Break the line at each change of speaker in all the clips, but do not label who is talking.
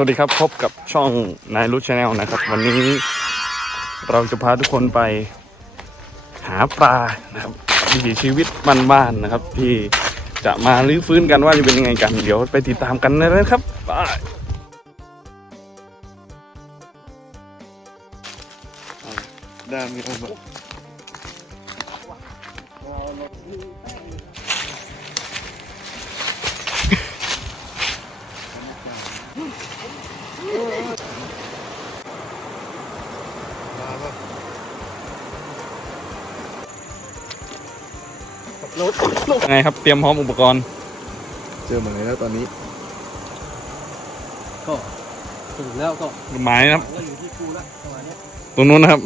วัสดีครับพบกับช่องนายรุชาแนลนะครับ วันนี้เราจะพาทุกคนไปหาปลานะครับวิถีชีวิตบ้านๆนะครับ ที่จะมาลื้อฟื้นกันว่าจะเป็นยังไงกัน เดี๋ยวไปติดตามกันเลยนะครับไปได้มีค นบอกยังไงครับ เตรียมพร้อมอุปกรณ์
เจอหมาแล้วตอนนี้
ก็สรุปแล้วก็
หมายนะครับ
ก็อยู่ที่กูละประมาณเนี้ย
ตรงนู้นนะครับ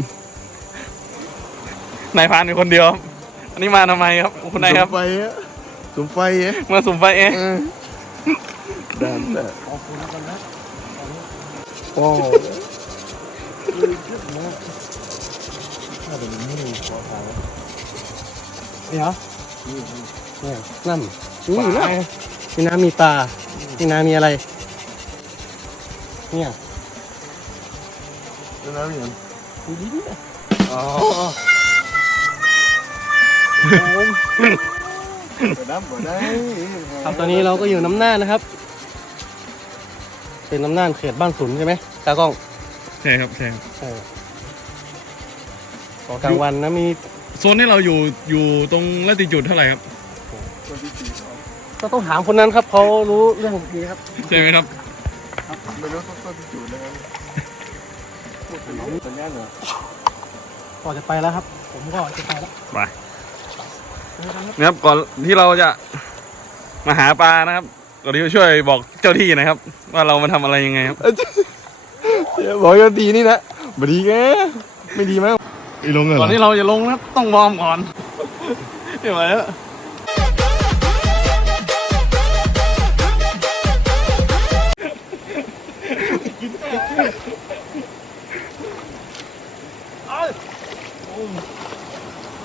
นายพรานอยู่คนเดียวครับอันนี้มาทำไมครับ คุณนายครับ
สุมไฟอะสุมไฟอะ
มาสุ่มไฟเอง
เออด้านแต่
ขอบคุณกันนะ
โอ้
เดี๋ยวเนี่ยนั่นนี่อยู่แล้วมีน้ำมีปลามีน้ำมีอะไร เนี่ย
ดูน้ำอย่าง
ดูดิเนี่ย
อ๋อน้ำบ่ได้
ครับตอนนี้เราก็อยู่น้ำน่านนะครับ เป็นน้ำน่านเขตบ้านสุนใช่ไหมตากล้อง
ใช่ครับใช่ครับ
เออก็กลางวันนะมี
โซนที่เราอยู่อยู่ตรงละติจุดเท่าไหร่ครับ
คนที่สี่ครับ
ก็ต้องถามคนนั้นครับเขารู้เรื่องดีครับ
ใช่ไหมครับ
ไม่รู้ต้นที่จุดนะครับพูดถึงสัญญาณเหรอ
ก็จะไปแล้วครับ ผมก็จะไปแล้ว
ไปนะครับก่อนที่เราจะมาหาปลานะครับ ก่อนที่จะช่วยบอกเจ้าที่นะครับ ว่าเรามาทำอะไรยังไงครับ
เดี๋ยวบอกจะดีนี่นะบ่ดีแกไม่ดีมั้งอีลงเหร
ก่อ
อน
ที่เราจะลงนะครับต้องวอร์มก่อนเดี๋ยวมาแล้ว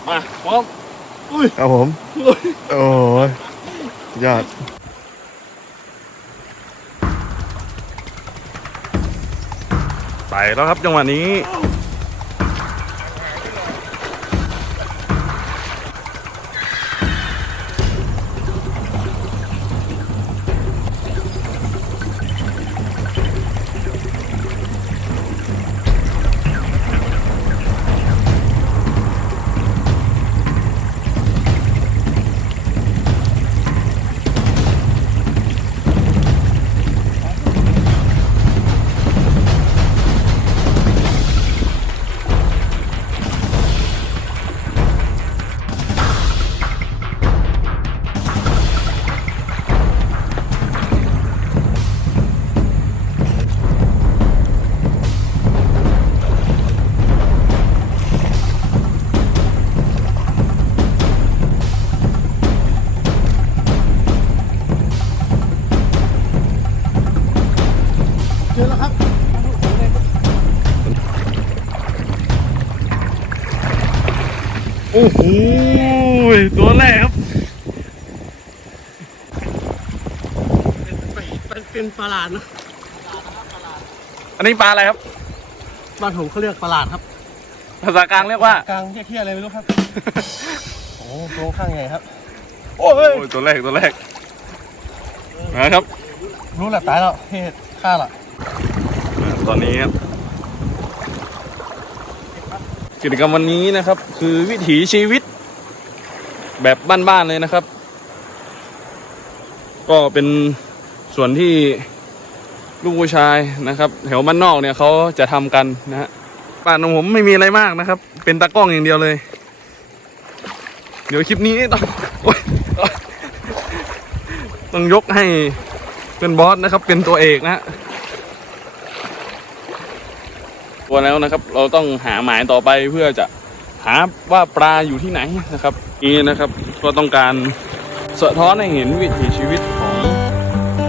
มาพร้อม
ครับผม โอ้ยยอด
ไปแล้วครับจังหวะนี้
ป็นเป็นประหลาดนะ
อันนี้ปลาอะไรครับ
บ้านผมเขาเรียกประหลาดครับ
ภาษากลางเรียกว่า
กลางเที่ยๆอะไรไม่รู้ครับ โอ้โหตัวข้างใหญ่ครับ
โอ้ยตัวแรกตัวแรกนะครับ
รู้แหละตายแล้วเฮ็ดฆ่าละ
ตอนนี้ครับกิจกรรมวันนี้นะครับ คือวิถีชีวิต แบบบ้านๆเลยนะครับ ก็เป็น ส่วนที่ลูกผู้ชายนะครับแถวบ้านนอกเนี่ยเขาจะทำกันนะฮะบ้านของผมไม่มีอะไรมากนะครับ เป็นตากล้องอย่างเดียวเลย เดี๋ยวคลิปนี้ต้องต้องยกให้เป็นบอสนะครับ เป็นตัวเอกนะตัวแล้วนะครับ เราต้องหาหมายต่อไปเพื่อจะหาว่าปลาอยู่ที่ไหนนะครับ นี้นะครับ ก็ต้องการสะท้อนให้เห็นวิถีชีวิต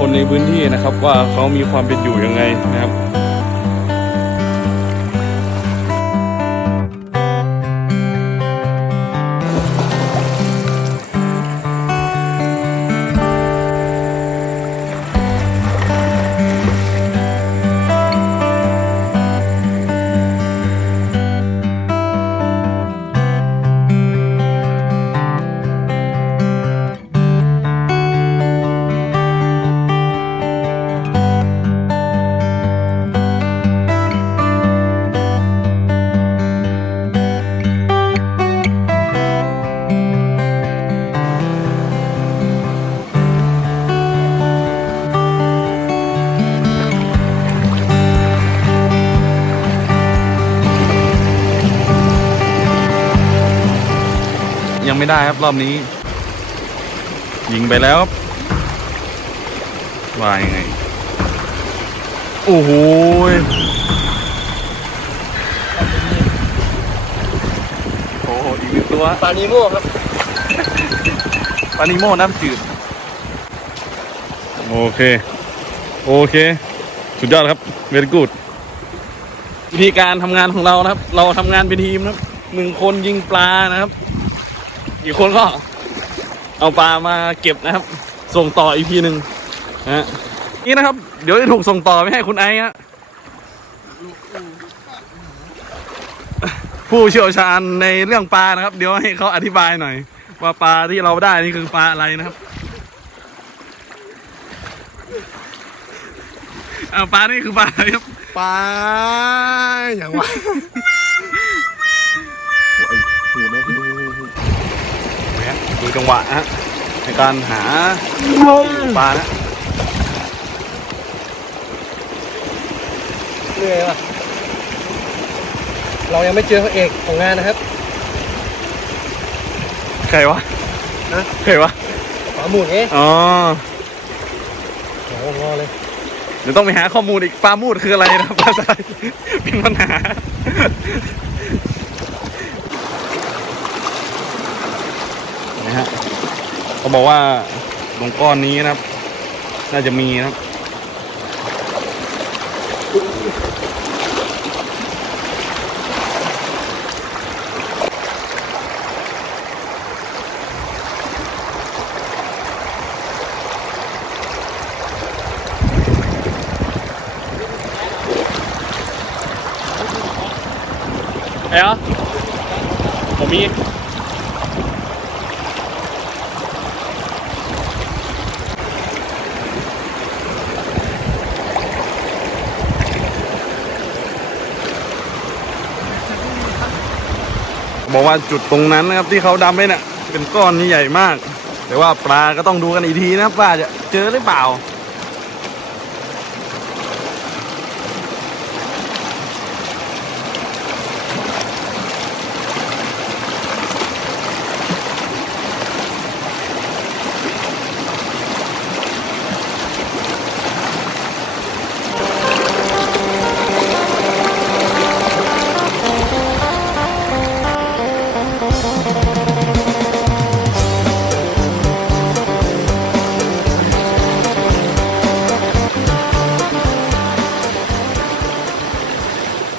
คนในพื้นที่นะครับ ว่าเขามีความเป็นอยู่ยังไงนะครับ ไม่ได้ครับรอบนี้ ยิงไปแล้วครับว่ายังไง โอ้โหยโอ้โหอีกหนึ่งตัว
ปลานีโมครับ
ปานิโมน้ำจืด โอเค โอเค สุดยอดครับเวรกูดวิธีการทำงานของเรานะครับ เราทำงานเป็นทีมนะครับหนึ่งคนยิงปลานะครับ อีกคนก็เอาปลามาเก็บนะครับ ส่งต่ออีกทีหนึ่งนะนี่นะครับ เดี๋ยวจะถูกส่งต่อไปให้คุณไอ้ฮะผู้เชี่ยวชาญในเรื่องปลานะครับ เดี๋ยวให้เขาอธิบายหน่อย ว่าปลาที่เราได้นี่คือปลาอะไรนะครับเอาปลานี่คือปลาอะไรครับ
ปลาอย่างวะ
ดูจังหวะฮะในการหาปลานะ
เหนื่อยว่ะเรายังไม่เจอพระเอกของงานนะครับ
ใครวะ
ฮะ
ใครวะ
ปลาหมุนเอ๊ะ
อ๋อ
โอ้โหงอเลย
เดี๋ยวต้องไปหาข้อมูลอีกปลามูดคืออะไรนะครับภาษาไทยเป็นปัญหานะฮะเขา บอกว่าตรงก้อนนี้นะครับ น่าจะมีนะครับเอ้ยผมมี บอก ว่าจุดตรงนั้นนะครับที่เขาดำไว้เนี่ยเป็นก้อนที่ใหญ่มาก แต่ว่าปลาก็ต้องดูกันอีกทีนะครับว่าจะเจอหรือเปล่า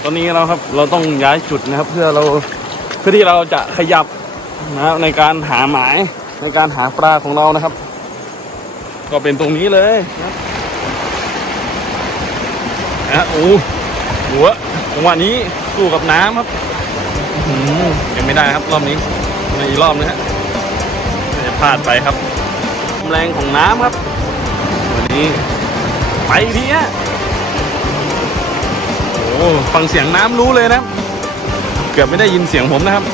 ตอนนี้เราครับเราต้องย้ายจุดนะครับ เพื่อเราเพื่อที่เราจะขยับนะครับในการหาหมายในการหาปลาของเรานะครับ ก็เป็นตรงนี้เลยนะนะโอ้หัวจังหวะนี้สู้กับน้ำครับยังไม่ได้ครับรอบนี้ในอีกรอบนะฮะจะพลาดไปครับแรงของน้ำครับ วันนี้ไปทีฮะโอ้ฟังเสียงน้ำรู้เลยนะ เกือบไม่ได้ยินเสียงผมนะครับ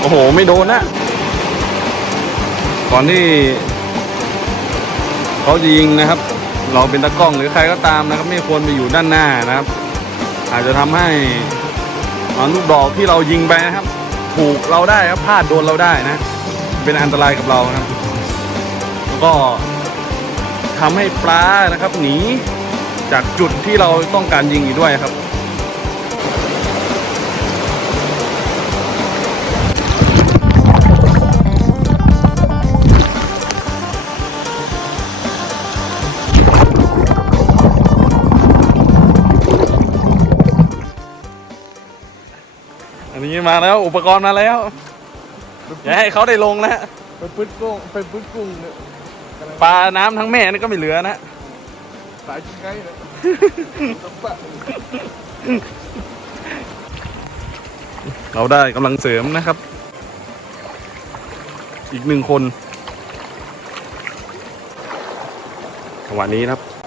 โอ้โห ไม่โดนนะก่อนที่เขาจะยิงนะครับ เราเป็นตะกล้องหรือใครก็ตามนะครับ ไม่ควรไปอยู่ด้านหน้านะครับ อาจจะทำให้ลูกดอกที่เรายิงไปนะครับ ถูกเราได้ครับพลาดโดนเราได้นะ เป็นอันตรายกับเรานะครับ แล้วก็ทำให้ปลานะครับหนีจากจุดที่เราต้องการยิงอีกด้วยครับอันนี้มาแล้วอุปกรณ์มาแล้ว อย่าให้เขาได้ลงนะฮะ
ไปปึ๊ดกุ้งไปปึ๊ดกุ้งเนี่ย
ปลาน้ำทั้งแม่นี่ก็ไม่เหลือนะ
สายกินไก่เลยปะ
เราได้กำลังเสริมนะครับ อีกหนึ่งคนจังหวะนี้นะครับ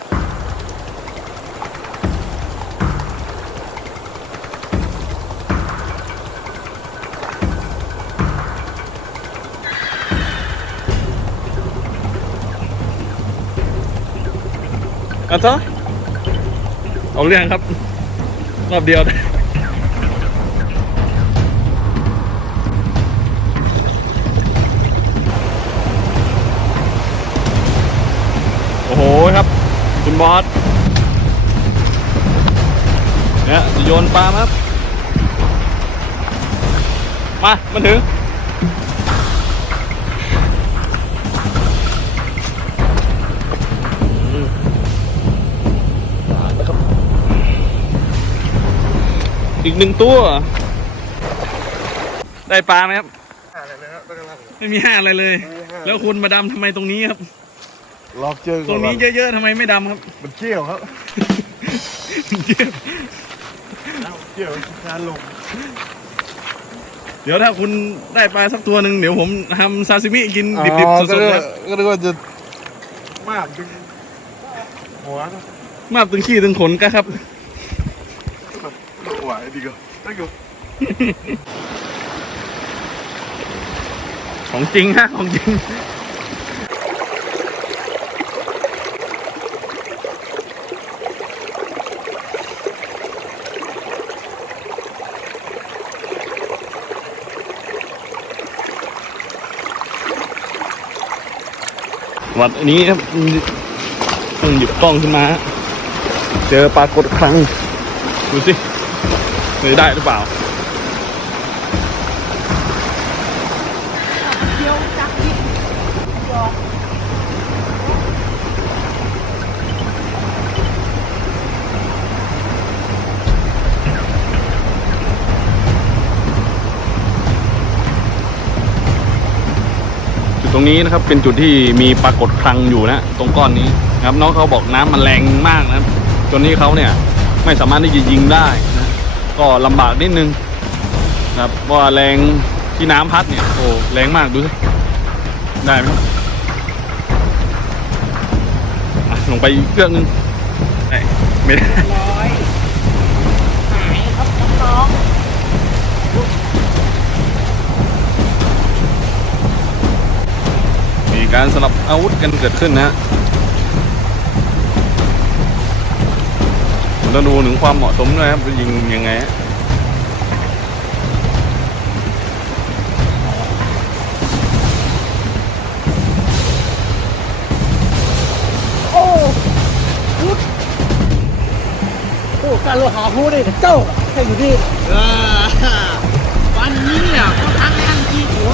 Attends. เอาเรื่องครับ รอบเดียว โอ้โหครับ คุณบอสเนี่ยจะโยนปลาครับ มา มันถึง อีกหนึ่งตัว ได้ปลาไหมครับไม่มีห้าอะไรเลย แล้วคุณมาดำทำไมตรงนี้ครับ
ลอกเจอ
ตรงนี้เยอะๆทำไมไม่ดำครับ
มันเกี่ยวครับ
เยี่ยม
เกี่ยวงานลง
เดี๋ยวถ้าคุณได้ปลาสักตัวหนึ่งเดี๋ยวผมทำซาซิมิกินดิบ
อ๋อ
ๆส
ก็
ด
นึ
ๆ
ก
ค
ว่า
รับ
ก็นึกว่าจะมากดึงหัว
มาบตึงขี้ตึงขนก็ครับ
หัวดีกได้กู
ของจริงฮะของจริง วัดอันนี้ครับต้องหยิบกล้องขึ้นมา เจอปรากฏครั้ง ดูสิ เลยได้หรือเปล่าจุดตรงนี้นะครับเป็นจุดที่มีปรากฏคลังอยู่นะตรงก้อนนี้นะครับน้องเขาบอกน้ำมันแรงมากนะครับจนนี้เขาเนี่ยไม่สามารถที่จะยิงได้ ก็ลำบากนิดนึงนะครับเพราะว่าแรงที่น้ำพัดเนี่ยโอ้แรงมากดูสิได้ไหมครับอะลงไปอีกเครื่องหนึงได้ไม่ได้
ร้อยหายครับน้อง
มีการสลับอาวุธกันเกิดขึ้นนะฮะ เราดูถึงความเหมาะสมด้วยครับจะยิงยังไง
โอ้พุดโอ้การโลหาพูดเลยเจ้าแค่อยู่ที่วันนี้เนี่ยก็ทั้งทั้งที่หัว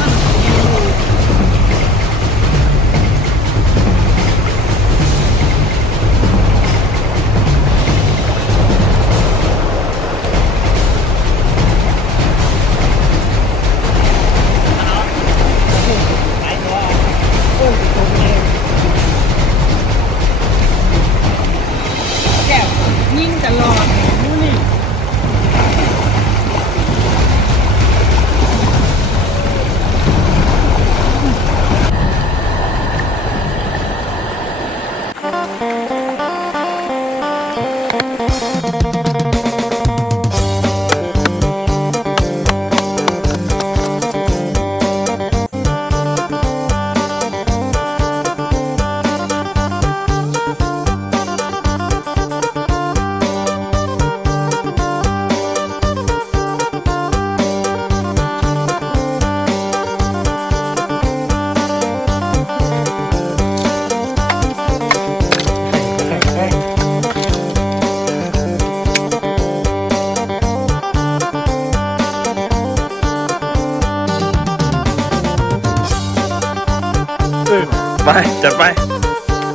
ไป จัดไป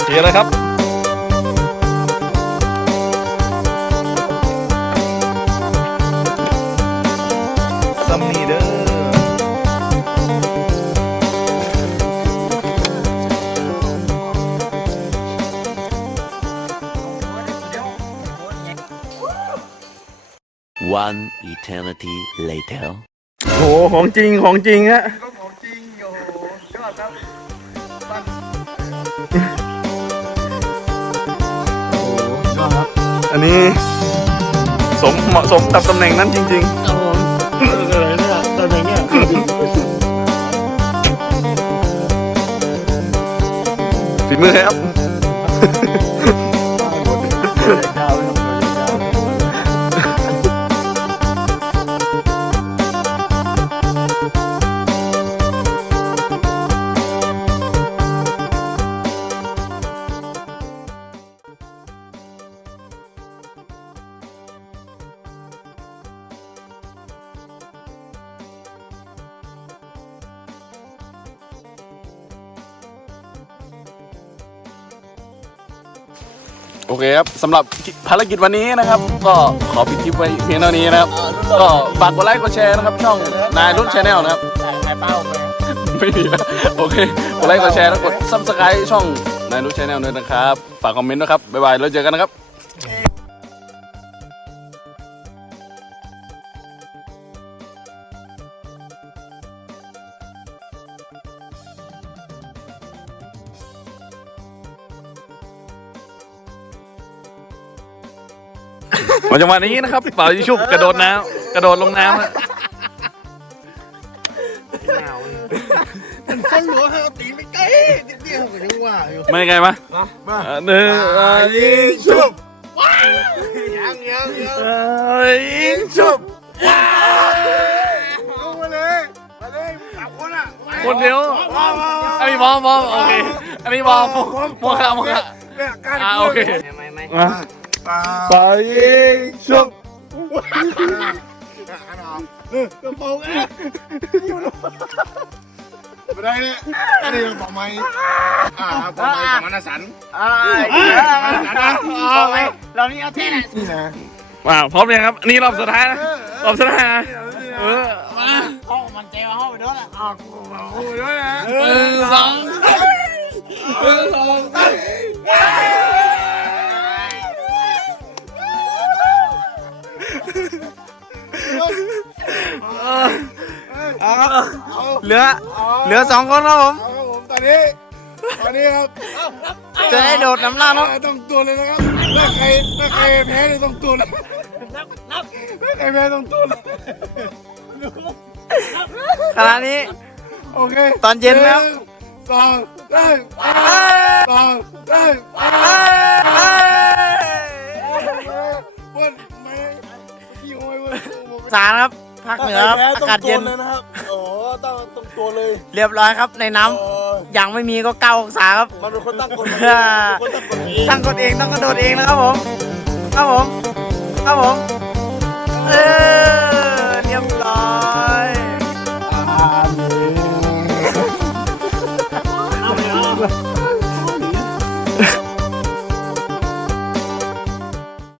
เทียเลยครับ
ซัมนี่เด้อ
One eternity later.
โหของจริง ของจริงฮะ
ก็ของจริงโอ้โหยอดครับสั้น
โอ้โหยอดครับอันนี้สมเหมาะสมกับตำแหน่งนั้นจริง
ครับผมอะไรเนี่ยตอนนี้เนี่ย
ๆฝีมือครับ
ค
ครับสำหรับภารกิจวันนี้นะครับ ก็ขอปิดคลิปไว้เพียงเท่านี้นะครับ ก็ฝากกดไลค์กดแชร์นะครับช่องนายรุ่นชาแนลนะครับ
ไอ้เป้าไป
ไม่มีแล้วโอเคกดไลค์กดแชร์แล้วกดซับสไครต์ช่องนายรู้ชแนลด้วยนะครับ ฝากคอมเมนต์ด้วยครับบ๊ายบายแล้วเจอกันนะครับ มาจังหวะนี้นะครับเป่ายิชุบกระโดดน้ำกระโดดลงน้ำอะ
คนหลวงเขาตีไม่ใกล้นิดเดียวก็ยังว่าอยู่
ไม่ไงมะอะหนึ่งอะยิงชุบ
ยังยังยัง
อะยิงชุบ
เอามาเลยมาเลยสามคนอะ
คนเดียวอันนี้บอมบอมโอเคอันนี้บอมโมคะโมคะ
เนี่ยการ
อ่าโอเค
ไม่ไม่
มา
ปลา
ไปยิงชุบ
กระโปรงอะไม่ได้เนี่ยอันนี้บอกไหมอ่าบอกไหมสมานฉันท์
เอาไปเรานี่เอาเท่ไหน
นี่นะ
มาพร้อมยังครับนนี้รอบสุดท้ายนะรอบสุดท้ายนะเออมา
ห้องมันเจ๋อห้องไปด้วยละ
อ่ากูบอกกูด้วยนะ
หนึ่งสองหนึ่งสอง
เหลือ เหลือสองคนครับผม
เอาครับผมตอนนี้ตอนนี้ครับ
จะได้โดดน้ำลาดแล้ว
ต้องตัวเลยนะครับถ้าใครถ้าใครแพ้เนี่ยต้องตัวเลยนับนับถ้าใครแพ้ต้องตัวเลย
ขณะนี้
โอเค
ตอนเย็นแล้ว
หงสองสามสองสามวันไม่พี่โอ้ยวัน
สารครับภาคเหนือครับอากาศเย็น
นะครับโอ้ต้องต้อง ตัวเลย
เรียบร้อยครับในน้ำยังไม่มีก็เก้าองศาครับ
มันเป็นคนตั้งกฎเอง
ตั้งกฎเองต้องกระโดดเองนะครับผมครับผมครับผม
เอ
อเรียบร้อย